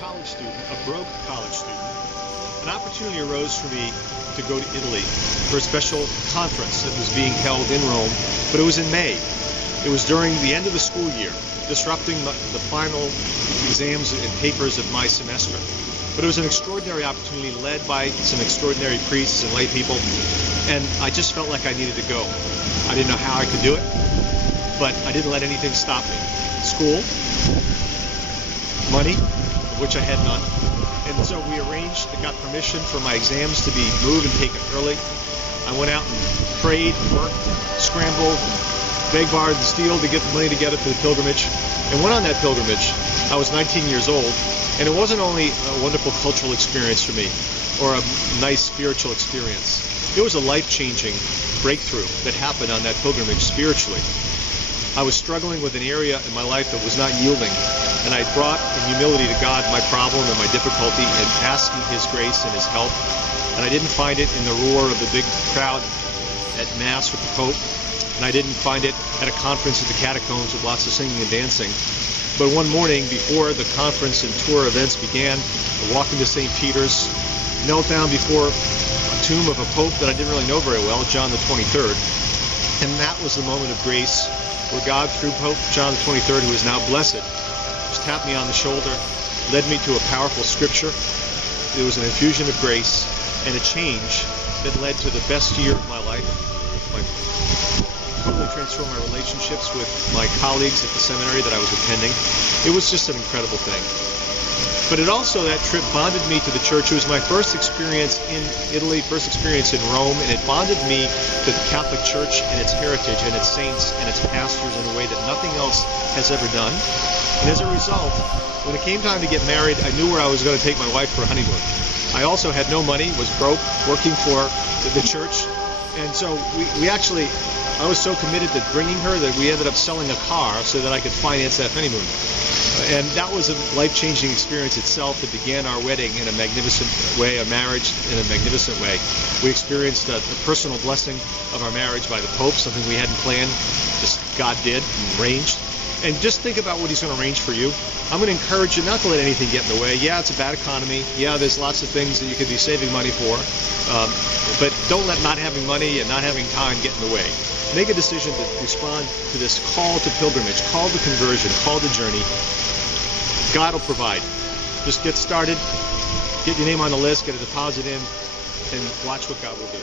college student, a broke college student, an opportunity arose for me to go to Italy for a special conference that was being held in Rome, but it was in May. It was during the end of the school year, disrupting the final exams and papers of my semester. But it was an extraordinary opportunity led by some extraordinary priests and lay people, and I just felt like I needed to go. I didn't know how I could do it, but I didn't let anything stop me. School, money, of which I had none, and so we arranged and got permission for my exams to be moved and taken early. I went out and prayed, worked, scrambled, begged, borrowed, and stealed to get the money together for the pilgrimage, and went on that pilgrimage. I was 19 years old, and it wasn't only a wonderful cultural experience for me, or a nice spiritual experience. It was a life-changing breakthrough that happened on that pilgrimage spiritually. I was struggling with an area in my life that was not yielding, and I brought in humility to God my problem and my difficulty and asking His grace and His help. And I didn't find it in the roar of the big crowd at Mass with the Pope, and I didn't find it at a conference at the catacombs with lots of singing and dancing. But one morning before the conference and tour events began, I walked into St. Peter's, knelt down before a tomb of a Pope that I didn't really know very well, John the 23rd. And that was the moment of grace where God, through Pope John the 23rd, who is now blessed, just tapped me on the shoulder, led me to a powerful scripture. It was an infusion of grace and a change that led to the best year of my life. I totally transformed my relationships with my colleagues at the seminary that I was attending. It was just an incredible thing. But it also, that trip bonded me to the church. It was my first experience in Italy, first experience in Rome, and it bonded me to the Catholic Church and its heritage and its saints and its pastors in a way that nothing else has ever done. And as a result, when it came time to get married, I knew where I was going to take my wife for a honeymoon. I also had no money, was broke, working for the church, and so I was so committed to bringing her that we ended up selling a car so that I could finance that honeymoon. And that was a life-changing experience itself. It began our wedding in a magnificent way, a marriage in a magnificent way. We experienced a personal blessing of our marriage by the Pope, something we hadn't planned, just God did and arranged. And just think about what He's going to arrange for you. I'm going to encourage you not to let anything get in the way. Yeah, it's a bad economy. Yeah, there's lots of things that you could be saving money for. But don't let not having money and not having time get in the way. Make a decision to respond to this call to pilgrimage, call to conversion, call to journey. God will provide. Just get started, get your name on the list, get a deposit in, and watch what God will do.